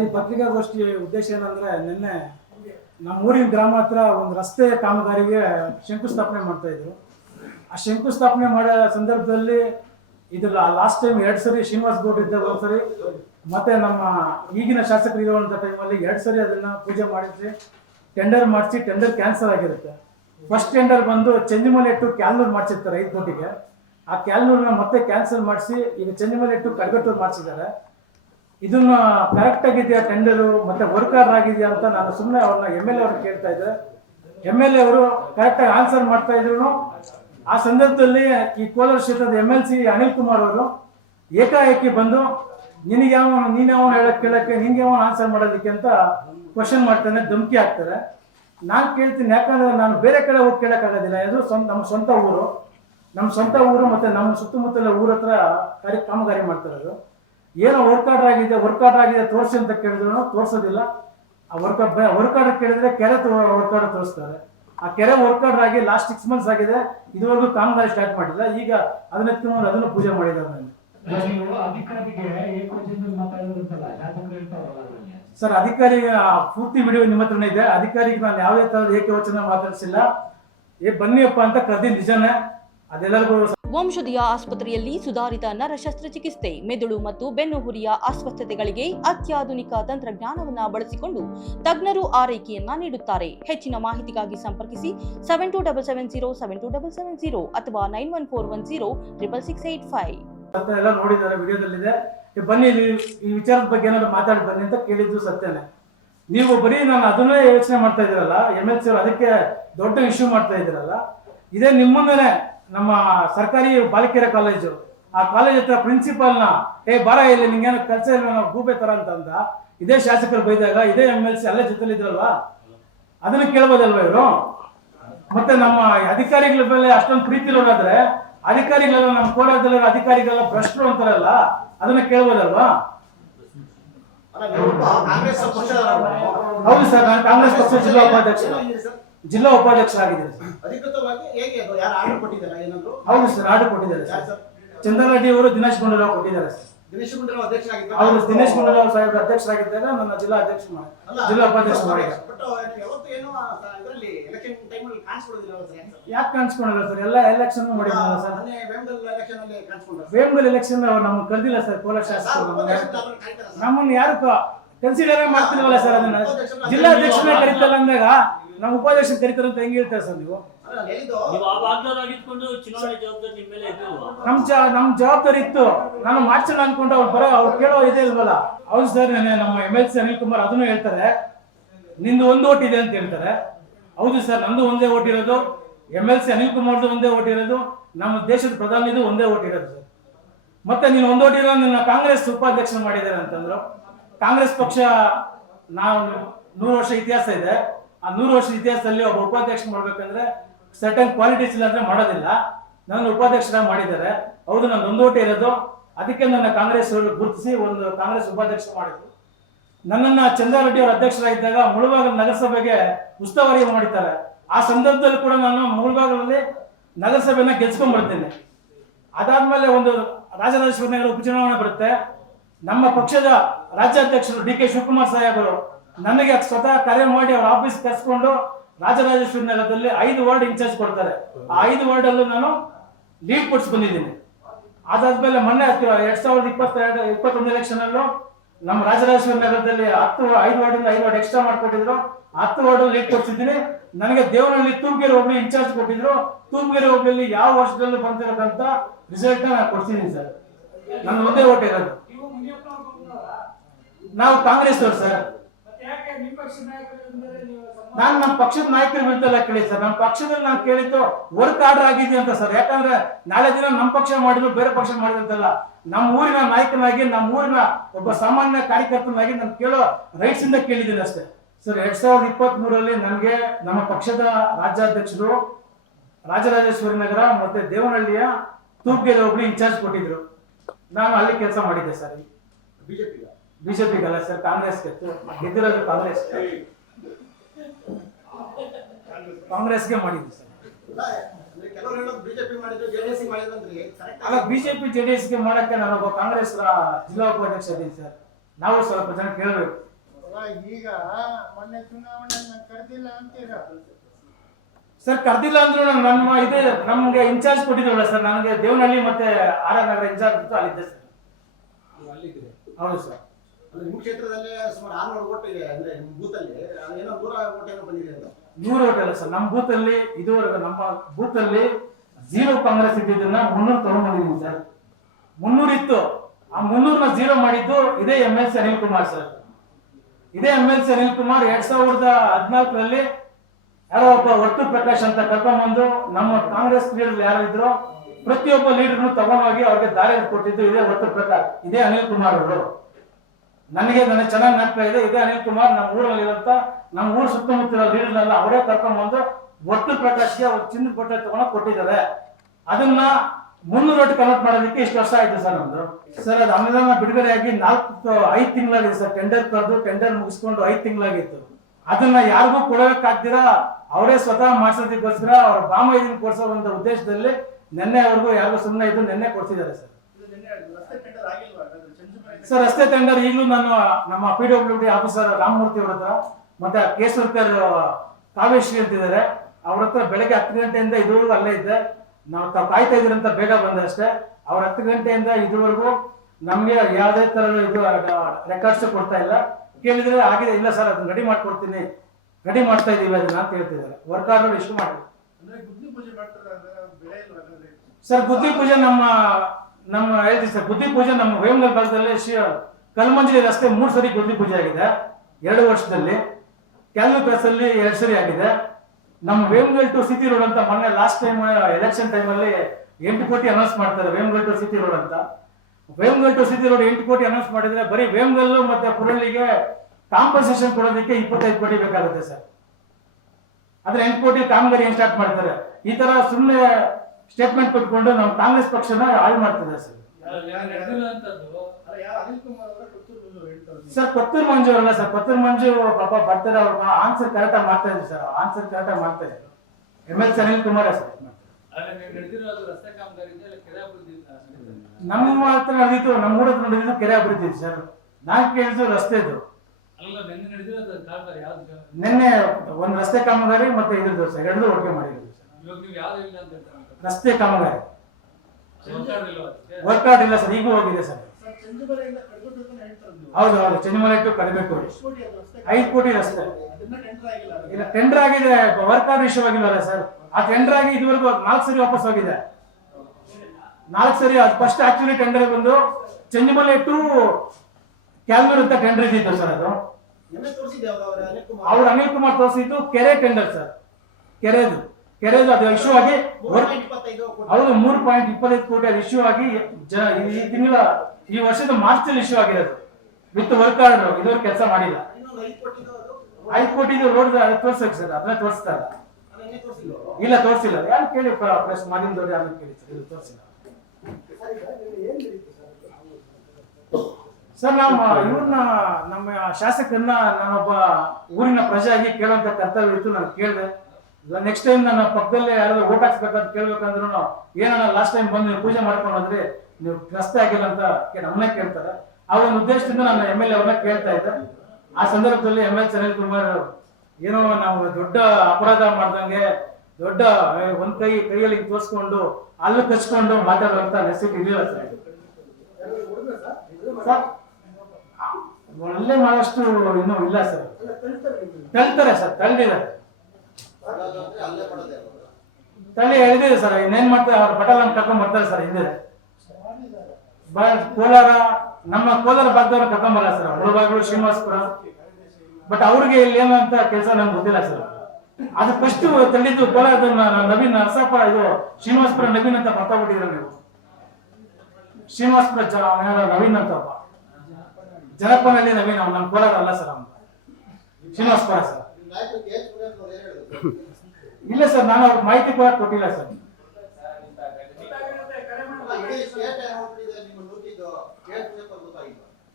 ಈ ಪತ್ರಿಕಾಗೋಷ್ಠಿ ಉದ್ದೇಶ ಏನಂದ್ರೆ ನಿನ್ನೆ ನಮ್ಮ ಊರಿನ ಗ್ರಾಮ ಹತ್ರ ಒಂದು ರಸ್ತೆ ಕಾಮಗಾರಿಗೆ ಶಂಕುಸ್ಥಾಪನೆ ಮಾಡ್ತಾ ಇದ್ರು. ಆ ಶಂಕುಸ್ಥಾಪನೆ ಮಾಡೋ ಸಂದರ್ಭದಲ್ಲಿ ಇದು ಲಾಸ್ಟ್ ಟೈಮ್ ಎರಡ್ ಸರಿ ಶ್ರೀನಿವಾಸ್ ಗೌಡ್ ಇದ್ದಾಗ ಒಂದು ಸರಿ ಮತ್ತೆ ನಮ್ಮ ಈಗಿನ ಶಾಸಕರು ಇರುವಂತ ಟೈಮಲ್ಲಿ ಎರಡ್ ಸರಿ ಅದನ್ನ ಪೂಜೆ ಮಾಡಿದ್ರೆ ಟೆಂಡರ್ ಮಾಡಿಸಿ ಟೆಂಡರ್ ಕ್ಯಾನ್ಸಲ್ ಆಗಿರುತ್ತೆ. ಫಸ್ಟ್ ಟೆಂಡರ್ ಬಂದು ಚಂದಿಮಲೆ ಟು ಕ್ಯಾಲ್ನೂರ್ ಮಾಡಿಸಿರ್ತಾರೆ ಐದು ಕೋಟಿಗೆ. ಆ ಕ್ಯಾಲ್ನೂರ್ನ ಮತ್ತೆ ಕ್ಯಾನ್ಸಲ್ ಮಾಡಿಸಿ ಈಗ ಚಂದಿಮಲೆ ಟು ಕಡ್ಗಟ್ಟೂರ್ ಮಾಡಿಸಿದ್ದಾರೆ. ಇದನ್ನ ಕರೆಕ್ಟ್ ಆಗಿದೆಯಾ ಟೆಂಡರು ಮತ್ತೆ ವರ್ಕರ್ ಆಗಿದೆಯಾ ಅಂತ ನಾನು ಸುಮ್ಮನೆ ಅವ್ರನ್ನ ಎಂ ಎಲ್ ಎ ಅವ್ರು ಕೇಳ್ತಾ ಇದ್ದೆ. ಎಂ ಎಲ್ ಎ ಅವರು ಕರೆಕ್ಟಾಗಿ ಆನ್ಸರ್ ಮಾಡ್ತಾ ಇದ್ರು. ಆ ಸಂದರ್ಭದಲ್ಲಿ ಈ ಕೋಲಾರ ಕ್ಷೇತ್ರದ M L C Anil Kumar ಅವರು ಏಕಾಏಕಿ ಬಂದು, ನಿನಗೆ ಯಾವ ನೀನು ಯಾವ ಹೇಳಕ್ ಕೇಳಕ್ಕೆ, ನಿನ್ಗೆ ಯಾವ ಆನ್ಸರ್ ಮಾಡೋದಕ್ಕೆ ಅಂತ ಕ್ವಶನ್ ಮಾಡ್ತಾನೆ, ಧಮಕಿ ಹಾಕ್ತಾರೆ. ನಾನು ಕೇಳ್ತೀನಿ, ಯಾಕಂದ್ರೆ ನಾನು ಬೇರೆ ಕಡೆ ಹೋಗಿ ಕೇಳೋಕ್ಕಾಗೋದಿಲ್ಲ. ಇದು ಸ್ವಂತ, ನಮ್ಮ ಸ್ವಂತ ಊರು. ನಮ್ಮ ಸ್ವಂತ ಊರು ಮತ್ತೆ ನಮ್ಮ ಸುತ್ತಮುತ್ತಲ ಊರ ಹತ್ರ ಕಾರ್ಯ ಕಾಮಗಾರಿ ಮಾಡ್ತಿರೋದು ಏನೋ ವರ್ಕೌಟ್ ಆಗಿದೆ ವರ್ಕೌಟ್ ಆಗಿದೆ ತೋರಿಸಿ ಅಂತ ಕೇಳಿದ್ರು ತೋರಿಸೋದಿಲ್ಲ. ಆ ವರ್ಕೌಟ್ ವರ್ಕೌಟ್ ಕೇಳಿದ್ರೆ ಕೆರೆ ವರ್ಕೌಟ್ ತೋರಿಸ್ತಾರೆ. ಆ ಕೆರೆ ವರ್ಕೌಟ್ ಆಗಿ ಲಾಸ್ಟ್ ಸಿಕ್ಸ್ ಮಂತ್ಸ್ ಆಗಿದೆ ಇದುವರೆಗೂ ಕಾಮಗಾರಿ ಸ್ಟಾರ್ಟ್ ಮಾಡಿಲ್ಲ. ಈಗ ಅದನ್ನ ಎತ್ಕೊಂಡು ಅದನ್ನು ಪೂಜೆ ಮಾಡಿದ್ದಾರೆ. ಸರ್ ಅಧಿಕಾರಿ ಆ, ಪೂರ್ತಿ ವಿಡಿಯೋ ನಿಮ್ಮ ಹತ್ರನೇ ಇದೆ. ಅಧಿಕಾರಿಗೆ ನಾನು ಯಾವುದೇ ಏಕೆ ಏಕವಚನ ಮಾತಾಡಿಸಿಲ್ಲ. ಏ ಬನ್ನಿಯಪ್ಪ ಅಂತ ಕರೆದಿ ನಿಜನೇ. ಅದೆಲ್ಲರಿಗೂ ವಂಶದಿಯ ಆಸ್ಪತ್ರೆಯಲ್ಲಿ ಸುಧಾರಿತ ನರ ಶಸ್ತ್ರಚಿಕಿತ್ಸೆ ಮೆದುಳು ಮತ್ತು ಬೆನ್ನುಹುರಿಯ ಅಸ್ವಸ್ಥತೆಗಳಿಗೆ ಅತ್ಯಾಧುನಿಕ ತಂತ್ರಜ್ಞಾನವನ್ನ ಬಳಸಿಕೊಂಡು ತಜ್ಞರು ಆರೈಕೆಯನ್ನ ನೀಡುತ್ತಾರೆ. ಹೆಚ್ಚಿನ ಮಾಹಿತಿಗಾಗಿ ಸಂಪರ್ಕಿಸಿ seven two double seven zero seven two double seven zero ಅಥವಾ nine one four one zero triple six eight five ಅಂತ ಎಲ್ಲ ನೋಡಿದ್ದಾರೆ, ವಿಡಿಯೋದಲ್ಲಿದೆ. ಬನ್ನಿ, ಈ ವಿಚಾರದ ಬಗ್ಗೆ ಏನಾದ್ರು ಮಾತಾಡಿ ಬನ್ನಿ ಅಂತ ಕೇಳಿದ್ದು ಸತ್ಯನೇ. ನೀವು ಬರೀ ನಾನು ಅದನ್ನೇ ಯೋಚನೆ ಮಾಡ್ತಾ ಇದ್ದೀರಲ್ಲ ಎಂ ಎಲ್ ಅದಕ್ಕೆ ದೊಡ್ಡ ಇಶ್ಯೂ ಮಾಡ್ತಾ ಇದ್ದೀರಲ್ಲ, ಇದೇ ನಿಮ್ಮನ್ನೇ ನಮ್ಮ ಸರ್ಕಾರಿ ಬಾಲಕಿಯರ ಕಾಲೇಜು ಆ ಕಾಲೇಜ್ ಹತ್ರ ಪ್ರಿನ್ಸಿಪಾಲ್ನ ಏ ಬರ ಇಲ್ಲಿ ನಿಂಗೇನು ಕೆಲಸ ಇಲ್ಲ ನಾವು ಗೂಬೆ ತರ ಅಂತ ಅಂದ ಇದೇ ಶಾಸಕರು ಬೈದಾಗ ಇದೇ ಎಂ ಎಲ್ ಸಿ ಅಲ್ಲೇ ಜೊತೆಲಿ ಇದ್ರಲ್ವಾ? ಅದನ್ನ ಕೇಳ್ಬೋದಲ್ವಾ ಇವರು? ಮತ್ತೆ ನಮ್ಮ ಅಧಿಕಾರಿಗಳ ಮೇಲೆ ಅಷ್ಟೊಂದು ಪ್ರೀತಿ ಇರೋದಾದ್ರೆ ಅಧಿಕಾರಿಗಳೆಲ್ಲ ನಮ್ಮ ಕೋಲಾರದಲ್ಲಿರೋ ಅಧಿಕಾರಿಗಳೆಲ್ಲ ಭ್ರಷ್ಟರು ಅಂತಾರಲ್ಲ ಅದನ್ನ ಕೇಳ್ಬೋದಲ್ವಾ. ಹೌದು ಸರ್ ನಾನು ಕಾಂಗ್ರೆಸ್ ಪಕ್ಷ ಜಿಲ್ಲಾ ಉಪಾಧ್ಯಕ್ಷ? ಜಿಲ್ಲಾ ಉಪಾಧ್ಯಕ್ಷರಾಗಿದ್ದಾರೆ ಸರ್. ಅಧಿಕೃತವಾಗಿ ಹೇಗೆ ಅದು? ಯಾರು ಆರ್ಡರ್ ಕೊಟ್ಟಿದ್ದಾರೆ? ಏನಾದ್ರು? ಹೌದು ಸರ್ ಆರ್ಡರ್ ಕೊಟ್ಟಿದ್ದಾರೆ ಯಾರು ಸರ್? ಅವರು ದಿನೇಶ್ ಗುಂಡೂರಾವ್ ಕೊಟ್ಟಿದ್ದಾರೆ ಸರ್. ದಿನೇಶ್ ಗುಂಡೂರಾವ್ ಅಧ್ಯಕ್ಷರಾಗಿದ್ದಾರೆ. ಅವರು ದಿನೇಶ್ ಗುಂಡೂರಾವ್ ಸಾಹೇಬ್ ಅಧ್ಯಕ್ಷರಾಗಿದ್ದಾಗ ನನ್ನ ಜಿಲ್ಲಾ ಅಧ್ಯಕ್ಷ ಮಾಡಿ ಜಿಲ್ಲಾ ಉಪಾಧ್ಯಕ್ಷ ಬಟ್ ಯಾವತ್ತು ಏನು ಇದರಲ್ಲಿ ಎಲೆಕ್ಷನ್ ಟೈಮಲ್ಲಿ ಕಾಣಿಸ್ಕೊಳ್ಳೋದಿಲ್ಲ ಸರ್. ಯಾಕೆ ಕಾಣಿಸ್ಕೊಂಡಿಲ್ಲ ಸರ್? ಎಲ್ಲ ಎಲೆಕ್ಷನ್ ಮಾಡಿದ್ರಲ್ಲ ಸರ್. ಮೊನ್ನೆ ವೇಮಗಲ್ ಎಲೆಕ್ಷನ್ ಅಲ್ಲಿ ಕಾಣಿಸ್ಕೊಂಡ್ರೆ ಬೇಂಬಲ್ ಎಲೆಕ್ಷನ್ ಅವ್ರು ನಮ್ಗೆ ಕರೆದಿಲ್ಲ ಸರ್ ಕೋಲಾರ ಶಾಸಕರು. ನಮ್ಮನ್ನು ನಮ್ಮನ್ನ ಯಾರು ಕನ್ಸಿಡರ್ ಮಾಡ್ತಿಲ್ವಲ್ಲ ಸರ್ ಅದನ್ನ? ಜಿಲ್ಲಾಧ್ಯಕ್ಷ ಕರೀತಲ್ಲ ಅಂದಾಗ ನಮ್ಮ ಉಪಾಧ್ಯಕ್ಷ ಕರೀತಾರೆ ಅಂತ ಹೆಂಗ್ ಹೇಳ್ತಾರೆ ಸರ್ ನೀವು? ನೀವು ಆ ವಾಗ್ದಾರಾಗಿದ್ಕೊಂಡು ಚುನಾವಣೆ ಜವಾಬ್ದಾರಿ ನಿಮ್ಮ ಮೇಲೆ ಇದ್ದಿಲ್ವಾ ನಮ್ ಜ ನಮ್ ಜವಾಬ್ದಾರಿ ಇತ್ತು. ನಾನು ಮಾಡ್ಸೋಣ ಅನ್ಕೊಂಡು ಅವ್ರು ಬರೋ ಅವ್ರು ಕೇಳೋ ಇದೇ ಇಲ್ವಲ್ಲ. ಹೌದು ಸರ್ ನೆನ್ನೆ ನಮ್ಮ M L C Anil Kumar ಅದನ್ನು ಹೇಳ್ತಾರೆ. ನಿಂದು ಒಂದು ಓಟ್ ಇದೆ ಅಂತ ಹೇಳ್ತಾರೆ. ಹೌದು ಸರ್ ನಂದು ಒಂದೇ ಓಟ್ ಇರೋದು. ಎಂ ಎಲ್ ಸಿ ಅನಿಲ್ ಕುಮಾರ್ದು ಒಂದೇ ಓಟ್ ಇರೋದು. ನಮ್ಮ ದೇಶದ ಪ್ರಧಾನಿದು ಒಂದೇ ಓಟ್ ಇರೋದು ಸರ್. ಮತ್ತೆ ನೀನು ಒಂದು ಓಟ್ ಇರೋ ನಿನ್ನ ಕಾಂಗ್ರೆಸ್ ಉಪಾಧ್ಯಕ್ಷ ಮಾಡಿದ್ದಾರೆ ಅಂತಂದ್ರು. ಕಾಂಗ್ರೆಸ್ ಪಕ್ಷ ನಾವು ನೂರು ವರ್ಷ ಇತಿಹಾಸ ಇದೆ. ಆ ನೂರು ವರ್ಷದ ಇತಿಹಾಸದಲ್ಲಿ ಒಬ್ಬ ಉಪಾಧ್ಯಕ್ಷ ಮಾಡ್ಬೇಕಂದ್ರೆ ಸರ್ಟನ್ ಕ್ವಾಲಿಟೀಸ್ ಇಲ್ಲ ಅಂದ್ರೆ ಮಾಡೋದಿಲ್ಲ. ನನ್ನ ಉಪಾಧ್ಯಕ್ಷರಾಗಿ ಮಾಡಿದ್ದಾರೆ. ಹೌದು ನನ್ನ ಒಂದೋಟ ಇರೋದು. ಅದಕ್ಕೆ ನನ್ನ ಕಾಂಗ್ರೆಸ್ ಗುರುತಿಸಿ ಒಂದು ಕಾಂಗ್ರೆಸ್ ಉಪಾಧ್ಯಕ್ಷ ಮಾಡಿದ್ರು. ನನ್ನನ್ನ ಚಂದ್ರಾರೆಡ್ಡಿ ಅವರ ಅಧ್ಯಕ್ಷರಾಗಿದ್ದಾಗ ಮುಳುಬಾಗಲ ನಗರಸಭೆಗೆ ಉಸ್ತುವಾರಿ ಮಾಡಿದ್ದಾರೆ ಆ ಸಂದರ್ಭದಲ್ಲಿ ಕೂಡ ನಾನು ಮುಳುಬಾಗಲಲ್ಲಿ ನಗರಸಭೆನ ಗೆಲ್ಸ್ಕೊಂಡ್ ಬರ್ತೇನೆ ಅದಾದ್ಮೇಲೆ ಒಂದು ರಾಜರಾಜೇಶ್ವರಿ ನಗರ ಉಪಚುನಾವಣೆ ಬರುತ್ತೆ. ನಮ್ಮ ಪಕ್ಷದ ರಾಜ್ಯಾಧ್ಯಕ್ಷರು ಡಿ ಕೆ ಶಿವಕುಮಾರ್ ಸಾಹೇಬರು ನನಗೆ ಸ್ವತಃ ಕರೆ ಮಾಡಿ ಅವ್ರ ಆಫೀಸ್ ಕರ್ಸ್ಕೊಂಡು ರಾಜರಾಜೇಶ್ವರಿ ನಗರದಲ್ಲಿ ಐದು ವಾರ್ಡ್ ಇನ್ಚಾರ್ಜ್ ಕೊಡ್ತಾರೆ. ಆ ಐದು ವಾರ್ಡ್ ಅಲ್ಲೂ ನಾನು ಲೀಡ್ ಕೊಡ್ಸ್ ಬಂದಿದ್ದೀನಿ. ಅದಾದ್ಮೇಲೆ ಮೊನ್ನೆ ಎರಡ್ ಸಾವಿರದ ಇಪ್ಪತ್ತೆರಡು ಇಪ್ಪತ್ತೊಂದು ಎಲೆಕ್ಷನ್ ಅಲ್ಲೂ ನಮ್ಮ ರಾಜರಾಜೇಶ್ವರಿ ನಗರದಲ್ಲಿ ಹತ್ತು ಐದು ವಾರ್ಡ್ ಐದು ವಾರ್ಡ್ ಎಕ್ಸ್ಟ್ರಾ ಮಾಡ್ಕೊಟ್ಟಿದ್ರು. ಹತ್ತು ವಾರ್ಡ್ ಲೀಡ್ ಕೊಡ್ಸಿದ್ದೀನಿ. ನನಗೆ ದೇವರಲ್ಲಿ ತೂಪ್ಗೆರೆ ಹೋಬಳಿ ಇನ್ಚಾರ್ಜ್ ಕೊಟ್ಟಿದ್ರು. ತೂಪ್ಗೆರೆ ಹೋಬಳಿಯಲ್ಲಿ ಯಾವ ವರ್ಷದಲ್ಲಿ ಬಂದಿರತಕ್ಕಂತ ರಿಸಲ್ಟ್ ನಾನು ಕೊಡ್ಸಿದ್ದೀನಿ ಸರ್ ನನ್ನ ಒಂದೇ ಓಟ್ ಇರೋದು. ನಾವು ಕಾಂಗ್ರೆಸ್ ಅವ್ರು ಸರ್ ನಾನು ನಮ್ಮ ಪಕ್ಷದ ನಾಯಕರ ಹೇಳ್ತಲ್ಲ ಕೇಳಿ ಸರ್. ನಮ್ಮ ಪಕ್ಷದಲ್ಲಿ ನಾನು ಕೇಳಿದ್ದು ವರ್ಕ್ ಆರ್ಡರ್ ಆಗಿದೆ ಅಂತ ಸರ್. ಯಾಕಂದ್ರೆ ನಾಳೆ ದಿನ ನಮ್ಮ ಪಕ್ಷ ಮಾಡಿದ್ರು ಬೇರೆ ಪಕ್ಷ ಮಾಡಿದಂತಲ್ಲ ನಮ್ಮ ಊರಿನ ನಾಯಕನಾಗಿ ನಮ್ಮ ಊರಿನ ಒಬ್ಬ ಸಾಮಾನ್ಯ ಕಾರ್ಯಕರ್ತನಾಗಿ ನಾನು ಕೇಳೋ ರೈಟ್ಸ್ ಇಂದ ಕೇಳಿದ್ದೀನಿ ಅಷ್ಟೇ. ಸರ್ ಎರಡ್ ಸಾವಿರದ ಇಪ್ಪತ್ತ್ ಮೂರಲ್ಲಿ ನನಗೆ ನಮ್ಮ ಪಕ್ಷದ ರಾಜ್ಯಾಧ್ಯಕ್ಷರು ರಾಜರಾಜೇಶ್ವರಿ ನಗರ ಮತ್ತೆ ದೇವನಹಳ್ಳಿಯ ತೂಕಿಯಲ್ಲಿ ಒಬ್ಬರು ಇನ್ಚಾರ್ಜ್ ಕೊಟ್ಟಿದ್ರು. ನಾನು ಅಲ್ಲಿ ಕೆಲಸ ಮಾಡಿದ್ದೆ ಸರ್. ಬಿಜೆಪಿ ಬಿಜೆಪಿಗಲ್ಲ ಸರ್ ಕಾಂಗ್ರೆಸ್ಗೆ. ಗೆದ್ದಿರೋದು ಕಾಂಗ್ರೆಸ್. ಕಾಂಗ್ರೆಸ್ಗೆ ಮಾಡಿದ್ವಿ ಸರ್. ಅಲ್ಲ ಬಿಜೆಪಿ ಜೆಡಿಎಸ್ಗೆ ಮಾಡಕ್ಕೆ ನಾನೊಬ್ಬ ಕಾಂಗ್ರೆಸ್ ಜಿಲ್ಲಾ ಉಪಾಧ್ಯಕ್ಷ ಇದ್ದೀನಿ ಸರ್. ನಾವು ಸ್ವಲ್ಪ ಜನ ಕೇಳಬೇಕು. ಈಗ ಮೊನ್ನೆ ಚುನಾವಣೆ ಕರೆದಿಲ್ಲ ಅಂತೀರ ಸರ್ ಕರ್ದಿಲ್ಲ ಅಂದ್ರು ನಮ್ಮ ಇದು ನಮ್ಗೆ ಇನ್ಚಾರ್ಜ್ ಕೊಟ್ಟಿದ್ರಲ್ಲ ಸರ್ ನನಗೆ ದೇವನಹಳ್ಳಿ ಮತ್ತೆ ಆರ್ ಆರ್ ನಗರ ಇನ್ಚಾರ್ಜ್ ಇತ್ತು ಅಲ್ಲಿದ್ದೆ ಸರ್. ಹೌದು ಸರ್. ಅಂದ್ರೆ ನಿಮ್ಮ ಕ್ಷೇತ್ರದಲ್ಲೇ ಸುಮಾರು ಇದೆ ಅಂದ್ರೆ ನಿಮ್ಮ ಏನೋ ನೂರ ಏನೋ ಬಂದಿದೆ ಅಂತ. ನೂರು ಓಟ್ ಅಲ್ಲ ಸರ್, ನಮ್ಮ ಬೂತ್ ಅಲ್ಲಿ ಇದುವರೆಗೂ ನಮ್ಮ ಬೂತ್ ಅಲ್ಲಿ ಜೀರೋ ಕಾಂಗ್ರೆಸ್ ಇದ್ದಿದ್ದನ್ನ ಮುನ್ನೂರು ತಗೊಂಡ್ಬಂದಿದ್ದೀನಿ ಸರ್. ಮುನ್ನೂರು ಇತ್ತು. ಆ ಮುನ್ನೂರ್ನ ಜೀರೋ ಮಾಡಿದ್ದು ಇದೇ M L C Anil Kumar sir. ಇದೇ M L C Anil Kumar ಎರಡ್ ಸಾವಿರದ ಹದಿನಾಲ್ಕರಲ್ಲಿ ಯಾರೋ ಒಬ್ಬ ವರ್ತು ಪ್ರಕಾಶ್ ಅಂತ ಕರ್ಕೊಂಡ್ಬಂದು ನಮ್ಮ ಕಾಂಗ್ರೆಸ್ ಲೀಡರ್ ಯಾರಿದ್ರು ಪ್ರತಿಯೊಬ್ಬ ಲೀಡರ್ನು ತಗೊಂಡೋಗಿ ಅವ್ರಿಗೆ ದಾರಿ ಕೊಟ್ಟಿದ್ದು ಇದೇ ವರ್ತು ಪ್ರಕಾಶ್, ಇದೇ ಅನಿಲ್ ಕುಮಾರ್ ಅವರು. ನನಗೆ ನನಗೆ ಚೆನ್ನಾಗಿ ನೆನಪ ಇದೆ. ಅನಿಲ್ ಕುಮಾರ್ ನಮ್ಮ ಊರಲ್ಲಿ ಇರಂತ ನಮ್ಮ ಊರು ಸುತ್ತಮುತ್ತಲ ಲೀಡರ್ನೆಲ್ಲ ಅವರೇ ಕರ್ಕೊಂಡ್ಬಂದು ಒಟ್ಟು ಪ್ರಕಾಶ್ಗೆ ಅವ್ರು ಚಿನ್ನದ ಕೊಟ್ಟೆ ತಗೊಂಡು ಕೊಟ್ಟಿದ್ದಾರೆ. ಅದನ್ನ ಮುನ್ನೂರು ರೋಟಿ ಕನ್ವರ್ಟ್ ಮಾಡೋದಕ್ಕೆ ಇಷ್ಟು ವರ್ಷ ಆಯ್ತು ಸರ್ ನಮ್ದು. ಸರ್, ಅದು ಅನುದಾನ ಬಿಡುಗಡೆಯಾಗಿ ನಾಲ್ಕು, ಐದು ತಿಂಗಳಾಗಿದೆ ಸರ್. ಟೆಂಡರ್ ಕರೆದು ಟೆಂಡರ್ ಮುಗಿಸ್ಕೊಂಡು ಐದು ತಿಂಗಳಾಗಿತ್ತು. ಅದನ್ನ ಯಾರಿಗೂ ಕೊಡೋಕ್ಕಾಗ್ದಿರಾ ಅವರೇ ಸ್ವತಃ ಮಾಡಿಸೋದಕ್ಕೋಸ್ಕರ, ಅವ್ರ ಬಾಮ ಇದನ್ನ ಕೊಡಿಸೋ ಒಂದು ಉದ್ದೇಶದಲ್ಲಿ ನಿನ್ನೆವರೆಗೂ ಯಾರಿಗೂ ಸುಮ್ಮನೆ ಇದ್ದು ನಿನ್ನೆ ಕೊಡ್ತಿದ್ದಾರೆ ಸರ್ ರಸ್ತೆ ಟೆಂಡರ್ ಆಗಿಲ್ವಾ ಹಾಗಾದ್ರೆ ಚಂದ್ರಮನೆ ಸರ್ ರಸ್ತೆ ಟೆಂಡರ್ ಈಗಲೂ ನಾನು ನಮ್ಮ P W D officer Ramamurthy ಅವ್ರ ಹತ್ರ ಮತ್ತೆ ಕೇಸರ್ಕರ್ ಕಾವೇಶ್ರೀ ಅಂತಿದ್ದಾರೆ. ಅವ್ರ ಹತ್ರ ಬೆಳಗ್ಗೆ ಹತ್ತು ಗಂಟೆಯಿಂದ ಇದುವರೆಗೂ ಅಲ್ಲೇ ಇದ್ದೆ. ನಾವು ತಾವು ಕಾಯ್ತಾ ಅಂತ ಬೇಗ ಬಂದೆ ಅಷ್ಟೇ. ಅವ್ರ ಹತ್ತು ಗಂಟೆಯಿಂದ ಇದುವರೆಗೂ ನಮಗೆ ಯಾವುದೇ ತರ ಇದು ರೆಕಾರ್ಡ್ಸ್ ಕೊಡ್ತಾ ಇಲ್ಲ. ಕೇಳಿದ್ರೆ ಆಗಿದೆ ಇಲ್ಲ ಸರ್ ಅದನ್ನ ರೆಡಿ ಮಾಡ್ಕೊಡ್ತೀನಿ. ರೆಡಿ ಮಾಡ್ತಾ ಇದೀವಿ ಅದನ್ನ ಅಂತ ಹೇಳ್ತಿದ್ದಾರೆ. ವರ್ಕ್ ಆರ್ಡರ್ ಇಶ್ಯೂ ಮಾಡಿ ಸರ್ ಬುದ್ಧಿ ಪೂಜೆ ನಮ್ಮ ನಮ್ಮ ಹೇಳ್ತೀವಿ ಸರ್ ಬುದ್ಧಿ ಪೂಜೆ ನಮ್ಮ ವೇಮಗಲ್ ಭಾಗದಲ್ಲಿ ಶ್ರೀ ಕಲ್ಮಂಜಲಿ ರಸ್ತೆ ಮೂರು ಸರಿ ಬುದ್ಧಿ ಪೂಜೆ ಆಗಿದೆ. ಎರಡು ವರ್ಷದಲ್ಲಿ. ಕ್ಯಾಲು ಪ್ರೆಸ್ ಅಲ್ಲಿ ಎರಡು ಸರಿ ಆಗಿದೆ. ನಮ್ಮ ವೇಮಗಲ್ ಟು ಸಿಟಿ ರೋಡ್ ಅಂತ ಮೊನ್ನೆ ಲಾಸ್ಟ್ ಟೈಮ್ ಎಲೆಕ್ಷನ್ ಟೈಮಲ್ಲಿ ಎಂಟು ಕೋಟಿ ಅನೌನ್ಸ್ ಮಾಡ್ತಾರೆ ವೇಮಗಲ್ ಟು ಸಿಟಿ ರೋಡ್ ಅಂತ. ವೇಮಗಲ್ ಟು ಸಿಟಿ ರೋಡ್ ಎಂಟು ಕೋಟಿ ಅನೌನ್ಸ್ ಮಾಡಿದ್ರೆ ಬರೀ ವೇಮಗಲ್ಲು ಮತ್ತೆ ಪುರಳ್ಳಿಗೆ ಕಾಂಪನ್ಸೇಷನ್ ಕೊಡೋದಕ್ಕೆ ಇಪ್ಪತ್ತೈದು ಕೋಟಿ ಬೇಕಾಗುತ್ತೆ ಸರ್. ಆದ್ರೆ ಎಂಟು ಕೋಟಿ ಕಾಮಗಾರಿ ಸ್ಟಾರ್ಟ್ ಮಾಡ್ತಾರೆ? ಈ ತರ ಸುಮ್ಮನೆ ಸ್ಟೇಟ್ಮೆಂಟ್ ಕೊಟ್ಕೊಂಡು ನಮ್ಮ ಕಾಂಗ್ರೆಸ್ ಪಕ್ಷನ ಹಾಳು ಮಾಡ್ತಿದೆ ಸರ್. ಸರ್, ಕೊತ್ತೂರು ಮಂಜು ಅಲ್ಲ ಸರ್. ಕೊತ್ತೂರು ಮಂಜು ಪಾಪ ಬರ್ತಾರೆ, ಅವ್ರ ಆನ್ಸರ್ ಕರೆಕ್ಟಾಗಿ ಮಾಡ್ತಾ ಇದ್ರು ಸರ್. ಆನ್ಸರ್ ಕರೆಕ್ಟಾಗಿ ಮಾಡ್ತಾ ಇದ್ರು. M L C Anil Kumar sir. ನಮ್ಮ ಹತ್ರ ನಡೀತು, ನಮ್ಮ ಊರ ಹತ್ರ ನಡೀತು ಕೆರೆ ಅಭಿವೃದ್ಧಿ ಸರ್. ನಾಲ್ಕು ಕೇಳಿದ್ದು ರಸ್ತೆದು ನಿನ್ನೆ ಒಂದು ರಸ್ತೆ ಕಾಮಗಾರಿ ಮತ್ತೆ ಇದ್ರದ್ದು ಸರ್. ಎರಡು ಒಟ್ಟಿಗೆ ಮಾಡಿದ್ರು ಸರ್. ರಸ್ತೆ ಕಾಮಗಾರಿ. ಔಟ್ ಇಲ್ಲ ಸರ್ ಈಗೂ ಹೋಗಿದೆ ಸರ್. ಹೌದು ಹೌದು ಚೆನ್ನಮಲೆ ಟು ಕಡಿಮೆಕೋಟಿ ಐದು ಕೋಟಿ ರಸ್ತೆ ಅದನ್ನ ಟೆಂಡರ್ ಆಗಿಲ್ಲ ಇಲ್ಲ ಟೆಂಡರ್ ಆಗಿದೆ ವರ್ಕ್ ಔಟ್ ವಿಷಯ ಆಗಿಲ್ಲ ಸರ್. ಆ ಟೆಂಡರ್ ಆಗಿ ಇದುವರೆಗೂ ನಾಲ್ಕು ಸರಿ ವಾಪಸ್ ಹೋಗಿದೆ. ನಾಲ್ಕು ಸರಿ ಅದು ಫಸ್ಟ್ ಆಕ್ಚುಲಿ ಟೆಂಡರ್ ಬಂದು ಚೆನ್ನಮಲೆ ಟು ಕ್ಯಾಲ್ಮೂರ್ ಅಂತ ಟೆಂಡರ್ ಇದ್ದಿತ್ತು ಸರ್ ಅದು. ಅವ್ರು ಅನಿಲ್ ಕುಮಾರ್. ತೋರಿಸಿದ್ದು ಕೆರೆ ಟೆಂಡರ್ ಸರ್. ಕೆರೆದು. ಕೆರೆದು ಅದು ಇಶ್ಯೂ ಆಗಿ. ಹೌದು ಮೂರು ಪಾಯಿಂಟ್ ಇಪ್ಪತ್ತೈದು ಕೋಟಿ ಅದು ಇಶ್ಯೂ ಆಗಿ ಜನ ಈ ತಿಂಗಳ ಈ ವರ್ಷದ ಮಾರ್ಚ್ ಅಲ್ಲಿ ಇಶ್ಯೂ ಆಗಿರೋದು. ವಿತ್ ವರ್ಕ್ ಆರ್ಡರ್ ಇದುವರೆಗೆ ಕೆಲಸ ಮಾಡಿಲ್ಲ. ಐದು ಕೋಟಿದು ಅದು ರೋಡ್ ಅದು ತೋರ್ಸಕ್ ಸರ್ ಅದನ್ನ ತೋರಿಸ್ತಾ ಇಲ್ಲ. ಅದು ಇಲ್ಲ ತೋರಿಸಿಲ್ಲ. ಯಾರು ಕೇಳಿ ಪ್ರೆಸ್ ಮಾಧ್ಯಮದವ್ರು ಯಾರು ಕೇಳಿ ಸರ್ ಇದು ತೋರಿಸಿಲ್ಲ. ಸರ್ ನಮ್ಮ ಇವ್ರನ್ನ ನಮ್ಮ ಶಾಸಕರನ್ನ ನಾನೊಬ್ಬ ಊರಿನ ಪ್ರಜೆಯಾಗಿ ಕೇಳುವಂತ ಕರ್ತವ್ಯ ಇತ್ತು ನಾನು ಕೇಳಿದೆ. ನೆಕ್ಸ್ಟ್ ಟೈಮ್ ನನ್ನ ಪಕ್ಕದಲ್ಲೇ ಯಾರಾದ್ರೂ ಓಟ್ ಹಾಕ್ಸ್ಬೇಕಂತ ಕೇಳ್ಬೇಕಂದ್ರೂ ಏನನ್ನ ಲಾಸ್ಟ್ ಟೈಮ್ ಬಂದು ನೀವು ಪೂಜೆ ಮಾಡ್ಕೊಂಡು ಹೋದ್ರೆ ನೀವು ರಸ್ತೆ ಆಗಿಲ್ಲ ಅಂತ ನಮ್ಮನ್ನ ಕೇಳ್ತಾರೆ. ಆ ಒಂದು ಉದ್ದೇಶದಿಂದ ನಾನು ಎಂ ಎಲ್ ಎ ಕೇಳ್ತಾ ಇದ್ದೆ. ಆ ಸಂದರ್ಭದಲ್ಲಿ ಎಂ ಎಲ್ ಸನಿಲ್ ಕುಮಾರ್ ಏನೋ ನಾವು ದೊಡ್ಡ ಅಪರಾಧ ಮಾಡ್ದಂಗೆ, ದೊಡ್ಡ ಒಂದ್ ಕೈ, ಕೈಯಲ್ಲಿ ತೋರಿಸ್ಕೊಂಡು ಅಲ್ಲಿ ಕಚ್ಕೊಂಡು ಮಾತಾಡುವಂತ ನೆಸಿಟಿ ಇರಲಿಲ್ಲ ಸರ್. ಒಳ್ಳೆ ಮಾಡಷ್ಟು ಇನ್ನೂ ಇಲ್ಲ ಸರ್. ತಳ್ತಾರೆ ಸರ್, ತಳ್ಳಿದ್ದಾರೆ. ತಳ್ಳಿ ಎಳೆದಿದೆ ಸರ್, ಇನ್ನೇನ್ ಮಾಡ್ತಾರೆ, ಅವ್ರ ಪಟಲ್ ಕರ್ಕೊಂಡ್ ಬರ್ತಾರೆ ಸರ್ ಹಿಂದೆ. ಕೋಲಾರ, ನಮ್ಮ ಕೋಲಾರ ಭಾಗದವ್ರು ಬರಲ್ಲ ಸರ್ ಮುಳಬಾಗಿಲು ಶ್ರೀನಿವಾಸಪುರ. ಬಟ್ ಅವ್ರಿಗೆ ಇಲ್ಲಿ ಏನಂತ ಕೆಲಸ ನಮ್ಗೆ ಗೊತ್ತಿಲ್ಲ ಸರ್. ಅದು ಫಸ್ಟ್ ತಳ್ಳಿದ್ದು ಕೋಲಾರದ ನವೀನ್ ಅಸಪ್ಪ ಇದು ಶ್ರೀನಿವಾಸಪುರ ನವೀನ್ ಅಂತ ಬರ್ತಾಬಿಟ್ಟಿದ್ರ ನೀವು. ಶ್ರೀನಿವಾಸಪುರ ನವೀನ್ ಅಂತ ಜನಪ್ಪನಲ್ಲಿ ನವೀನ್ ಅವ್ನು, ನಮ್ಮ ಕೋಲಾರ ಅಲ್ಲ ಸರ್ ಅವನು. ಶ್ರೀನಿವಾಸಪುರ ಸರ್. ಇಲ್ಲ ಸರ್ ನಾನು ಅವ್ರ ಮಾಹಿತಿ ಕೂಡ ಕೊಟ್ಟಿಲ್ಲ ಸರ್?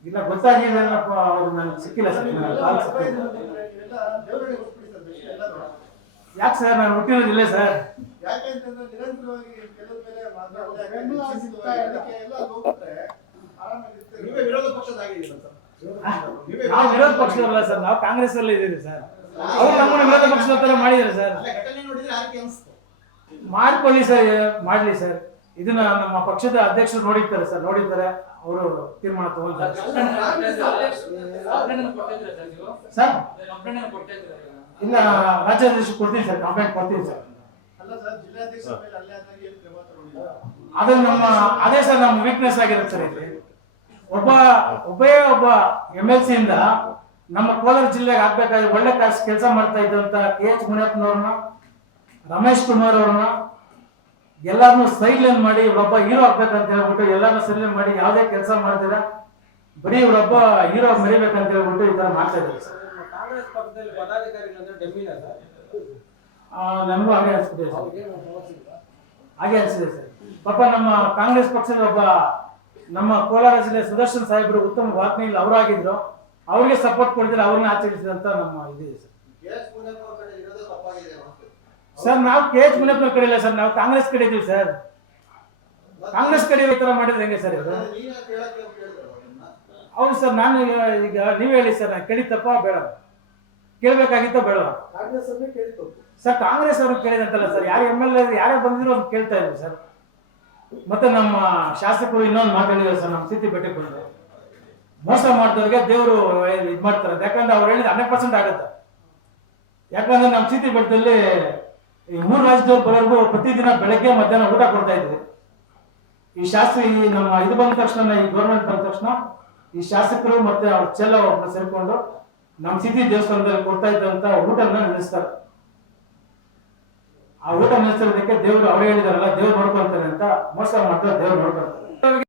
ಇಲ್ಲ ಗೊತ್ತಾಗಿಲ್ಲ ಅವ್ರು ನನಗೆ ಸಿಕ್ಕಿಲ್ಲ ಸರ್ ಯಾಕೆ ಸರ್ ನಾನು ಹುಟ್ಟಿರೋದಿಲ್ಲ ಸರ್ ಯಾಕೆಂತಂದ್ರೆ ನಿರಂತರವಾಗಿ ಕೆಲವು ಮೇಲೆ ಮಾತಾಡೋದು ಅದಕ್ಕೆ ಎಲ್ಲ ಹೋಗ್ಬಿಟ್ರೆ ಆರಾಮಾಗಿರ್ತೀರಿ ನೀವೇ ವಿರೋಧ ಪಕ್ಷದ ಆಗಿದ್ದೀರ ಸರ್ ನಾವು ವಿರೋಧ ಪಕ್ಷದಲ್ಲ ಸರ್ ನಾವು ಕಾಂಗ್ರೆಸ್ ಅಲ್ಲಿ ಇದೀವಿ ಸರ್. ಅವ್ರು ನಮ್ಮನ್ನ ವಿರೋಧ ಪಕ್ಷದ ತರ ಮಾಡಿದ್ದಾರೆ ಸರ್ ಅಲ್ಲ, ಘಟನೆ ನೋಡಿದ್ರೆ ಯಾರಿಗೆ ಅನಿಸ್ತು ಮಾಡ್ಕೊಳ್ಳಿ ಸರ್ ಮಾಡ್ಲಿ ಸರ್ ಇದನ್ನ ನಮ್ಮ ಪಕ್ಷದ ಅಧ್ಯಕ್ಷರು ನೋಡಿರ್ತಾರೆ ಸರ್ ನೋಡಿರ್ತಾರೆ ಅವರು ತೀರ್ಮಾನ ತಗೊಳ್ತಾರೆ ಸರ್ ಇಲ್ಲ ರಾಜ್ಯಾಧ್ಯಕ್ಷ ಕೊಡ್ತೀನಿ ಸರ್ ಕಂಪ್ಲೇಂಟ್ ಕೊಡ್ತೀನಿ ಸರ್ ಅಲ್ಲ ಸರ್ ಜಿಲ್ಲಾಧ್ಯಕ್ಷರ ಮೇಲೆ ಅಲ್ಲೇ ಆದಾಗ ಏನು ಕ್ರಮ ತಗೊಂಡಿಲ್ಲ ಅದು ನಮ್ಮ ಅದೇ ಸರ್ ನಮ್ಮ ವೀಕ್ನೆಸ್ ಆಗಿರುತ್ತೆ ಸರ್ ಒಬ್ಬ ಒಬ್ಬೇ ಒಬ್ಬ ಎಂ ಎಲ್ ಸಿ ಇಂದ ನಮ್ಮ ಕೋಲಾರ ಜಿಲ್ಲೆಗೆ ಆಗ್ಬೇಕಾದ್ರೆ ಒಳ್ಳೆ ಕೆಲಸ ಮಾಡ್ತಾ ಇದ್ದಂತ ಕೆ ಎಚ್ ಮುನಿಯಪ್ಪನವ್ರನ್ನ ರಮೇಶ್ ಕುಮಾರ್ ಅವ್ರನ್ನ ಎಲ್ಲಾರನ್ನೂ ಸೈಲೆನ್ ಮಾಡಿ ಇವರೊಬ್ಬ ಹೀರೋ ಆಗ್ಬೇಕಂತ ಹೇಳ್ಬಿಟ್ಟು ಎಲ್ಲಾರನ್ನೂ ಸೈಲೆನ್ ಮಾಡಿ ಯಾವುದೇ ಕೆಲಸ ಮಾಡ್ತೀರ ಬರೀ ಇವರೊಬ್ಬ ಹೀರೋ ಮರಿಬೇಕಂತ ಹೇಳ್ಬಿಟ್ಟು ಈ ತರ ಮಾಡ್ತಾ ಇದ್ದಾರೆ ಸರ್. ಕಾಂಗ್ರೆಸ್ ಪಕ್ಷದಲ್ಲಿ ಪದಾಧಿಕಾರಿಗಳಂದ್ರೆ ನಮಗೂ ಹಾಗೆ ಅನಿಸ್ತಿದೆ ಹಾಗೆ ಅನಿಸಿದೆ ಸರ್. ಪಾಪ ನಮ್ಮ ಕಾಂಗ್ರೆಸ್ ಪಕ್ಷದ ಒಬ್ಬ ನಮ್ಮ ಕೋಲಾರ ಜಿಲ್ಲೆ ಸುದರ್ಶನ್ ಸಾಹೇಬರು ಉತ್ತಮ ವಾತ್ಮೀಲ್ ಅವರಾಗಿದ್ರು. ಅವ್ರಿಗೆ ಸಪೋರ್ಟ್ ಕೊಡಿದ್ರೆ ಅವ್ರನ್ನ ಆಚರಿಸಿದಂತ ನಮ್ಮ ಇದು ಸರ್. ನಾವು ಕೆ ಎಚ್ ಮುನಿಯಪ್ಪನ ಕಡೆ ಇಲ್ಲ ಸರ್, ನಾವು ಕಾಂಗ್ರೆಸ್ ಕಡೆ ಇದೀವಿ ಸರ್. ಕಾಂಗ್ರೆಸ್ ಕಡೆ ಈ ತರ ಮಾಡಿದ್ರೆ ಹೆಂಗೆ ಸರ್ ಇದು? ಹೌದು ಸರ್, ನಾನು ಈಗ ನೀವು ಹೇಳಿ ಸರ್, ನಾನು ಕೇಳಿತಪ್ಪ ಬೇಡ. ಕೇಳ್ಬೇಕಾಗಿತ್ತ, ಬೇಡ. ಸರ್, ಕಾಂಗ್ರೆಸ್ ಅವ್ರನ್ನ ಕೇಳಿದಂತಲ್ಲ ಸರ್, ಯಾರು ಎಂ ಎಲ್ ಎ ಯಾರೇ ಬಂದಿದ್ರು ಅವ್ರು ಕೇಳ್ತಾ ಇದ್ದೀವಿ ಸರ್. ಮತ್ತೆ ನಮ್ಮ ಶಾಸಕರು ಇನ್ನೊಂದು ಮಾತಾಡಿದ್ರು ಸರ್, ನಮ್ಮ ಸ್ಥಿತಿ ಬೆಟ್ಟಕ್ಕೆ ಬಂದ್ರೆ. ಮೋಸ ಮಾಡಿದವ್ರಿಗೆ ದೇವರು ಇದು ಮಾಡ್ತಾರೆ. ಯಾಕಂದ್ರೆ ಅವ್ರು ಹೇಳಿದ ಹಂಡ್ರೆಡ್ ಪರ್ಸೆಂಟ್ ಆಗುತ್ತೆ. ಯಾಕಂದ್ರೆ ನಮ್ಮ ಚೀತಿ ಬೆಟ್ಟದಲ್ಲಿ ಈ ಮೂರು ರಾಜ್ಯದವ್ರು ಬರೋರ್ಗು ಪ್ರತಿದಿನ ಬೆಳಗ್ಗೆ ಮಧ್ಯಾಹ್ನ ಊಟ ಕೊಡ್ತಾ ಇದ್ವಿ. ಈ ಈ ನಮ್ಮ ಇದು ಬಂದ ತಕ್ಷಣ, ಈ ಗೌರ್ಮೆಂಟ್ ಬಂದ ತಕ್ಷಣ ಈ ಶಾಸಕರು ಮತ್ತೆ ಅವ್ರ ಚೆಲ್ಲ ಒಬ್ಬರು ಸೇರ್ಕೊಂಡು ನಮ್ಮ ಸಿಟಿ ದೇವಸ್ಥಾನದಲ್ಲಿ ಕೊಡ್ತಾ ಇದ್ದಂತ ಊಟನ ನಿಲ್ಲಿಸ್ತಾರೆ ಆ ಊಟ ನಿಲ್ಲಿಸಿರೋದಕ್ಕೆ ದೇವ್ರು ಅವ್ರು ಹೇಳಿದಾರಲ್ಲ, ದೇವ್ರು ನೋಡ್ಕೊಂತಾರೆ ಅಂತ ಮೋಸ ಮಾಡ್ತಾರೆ, ದೇವ್ರು ನೋಡ್ಕೊಂತಾರೆ.